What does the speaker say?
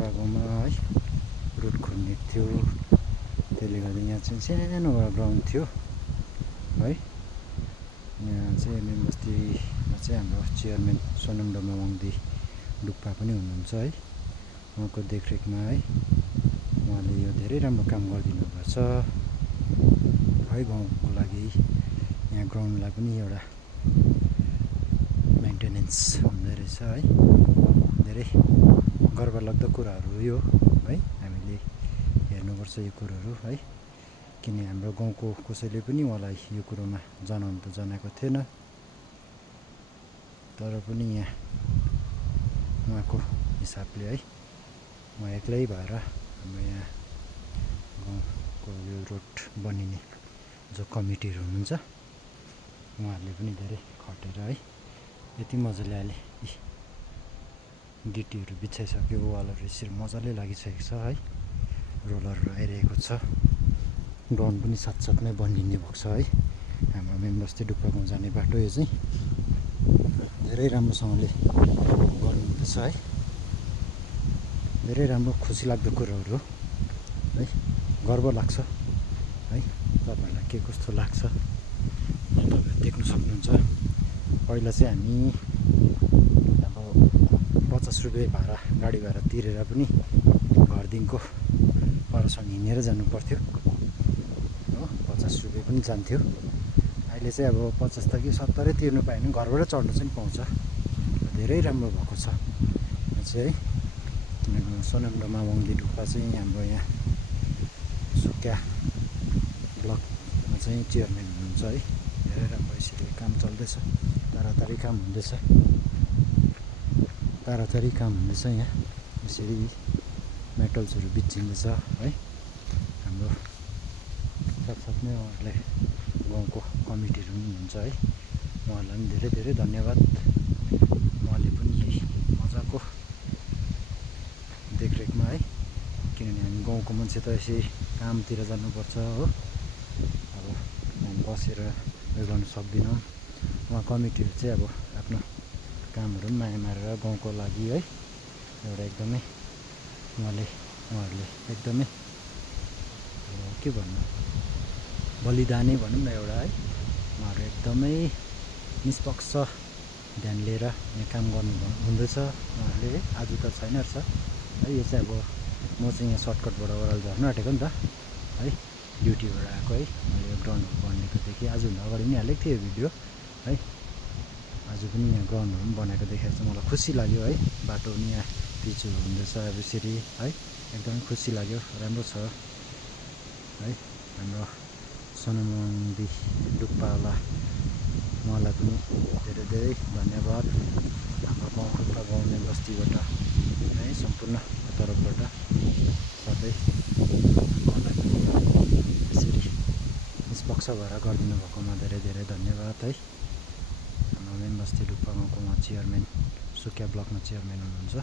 डुक्पा गाउँमा है रोड खनिएको थियो। त्यसले गर्दा यहाँ चाहिँ सानो ग्राउन्ड थियो है। यहाँ चाहिँ मेन बस्तीमा चाहिँ हाम्रो चेयरम्यान सोनाम डोमा वाङदी डुक्पा पनि हुनुहुन्छ है। उहाँको देखरेखमा है उहाँले यो धेरै राम्रो काम गरिदिनु भएको छ है गाउँको लागि। यहाँ ग्राउन्डलाई पनि एउटा मेन्टेनेन्स हुँदै रहेछ है। धेरै गर्वलाग्दो कुराहरू यो है, हामीले हेर्नुपर्छ यो कुरोहरू है। किन हाम्रो गाउँको कसैले पनि उहाँलाई यो कुरोमा जनाउनु त जनाएको थिएन, तर पनि यहाँ उहाँको हिसाबले है उहाँ एक्लै भएर हाम्रो यहाँ गाउँको यो रोड बनिने जो कमिटीहरू हुनुहुन्छ उहाँहरूले पनि धेरै खटेर है यति मजाले अहिले गिटीहरू बिछाइसक्यो, वालहरू यसरी मजाले लागिसकेको छ है। रोलरहरू आइरहेको छ, ग्राउन्ड पनि साथसाथमै बनिने भएको छ है। हाम्रो मेन बस्ती डुक्पा गाउँ जाने बाटो यो चाहिँ धेरै राम्रोसँगले गर्नुहुँदैछ है। धेरै राम्रो खुसी लाग्दो कुरोहरू है, गर्व लाग्छ है। तपाईँहरूलाई के कस्तो लाग्छ तपाईँहरू देख्नु सक्नुहुन्छ। पहिला चाहिँ हामी अब 50 रुपियाँ भाडा गाडी भाडा तिरेर पनि घरदेखिको परसम्म हिँडेर जानु पर्थ्यो हो, 50 रुपियाँ पनि जान्थ्यो। अहिले चाहिँ अब 50 त कि 70 तिर्नु पायो भने घरबाट चढ्नु चाहिँ पाउँछ। धेरै राम्रो भएको छ यो चाहिँ है। किनभने सोनाम डोमा वाङदी डुक्पा चाहिँ हाम्रो यहाँ सुकिया ब्लकमा चाहिँ चेयरम्यान हुनुहुन्छ है। धेरै राम्रो यसरी काम चल्दैछ, तारातारी काम हुँदैछ, तारातारी काम हुँदैछ। यहाँ यसरी मेटल्सहरू बिचिँदैछ है। हाम्रो साथसाथमै उहाँहरूले गाउँको कमिटीहरू पनि हुनुहुन्छ है, उहाँहरूलाई पनि धेरै धेरै धन्यवाद। उहाँले पनि यही मजाको देखरेखमा है, किनभने हामी गाउँको मान्छे त यसरी कामतिर जानुपर्छ हो, अब हामी बसेर उयो गर्नु सक्दैनौँ। उहाँ कमिटीहरू चाहिँ अब आफ्नो कामहरू पनि माया मारेर गाउँको लागि है एउटा एकदमै उहाँहरूले एकदमै के भन्नु बलिदानै भनौँ न एउटा है। उहाँहरू एकदमै निष्पक्ष ध्यान लिएर यहाँ काम गर्नु हुँदैछ उहाँहरूले है। आज त छैन रहेछ है, यो चाहिँ अब म चाहिँ यहाँ सर्टकटबाट ओह्रालो झर्नु आँटेको नि त है, ड्युटीबाट आएको है। मैले यो ग्राउन्डहरू बनिएको देखेँ, आजभन्दा अगाडि पनि हालेको थिएँ यो भिडियो है। आज पनि यहाँ ग्राउन्डहरू पनि बनाएको देखेर चाहिँ मलाई खुसी लाग्यो है। बाटो पनि यहाँ पिचहरू हुँदैछ अब यसरी है, एकदमै खुसी लाग्यो, राम्रो छ है। हाम्रो सोनाम वाङदी डुक्पावाला उहाँलाई पनि धेरै धेरै धन्यवाद। हाम्रो गाउँ डुक्पा गाउँ मेन बस्तीबाट है सम्पूर्ण तर्फबाट सबै उहाँलाई पनि यसरी निष्पक्ष भएर गरिदिनु भएकोमा धेरै धेरै धन्यवाद है। हाम्रो मेन बस्ती डुक्पा गाउँको उहाँ चेयरम्यान सुकिया ब्लकमा चेयरम्यान हुनुहुन्छ।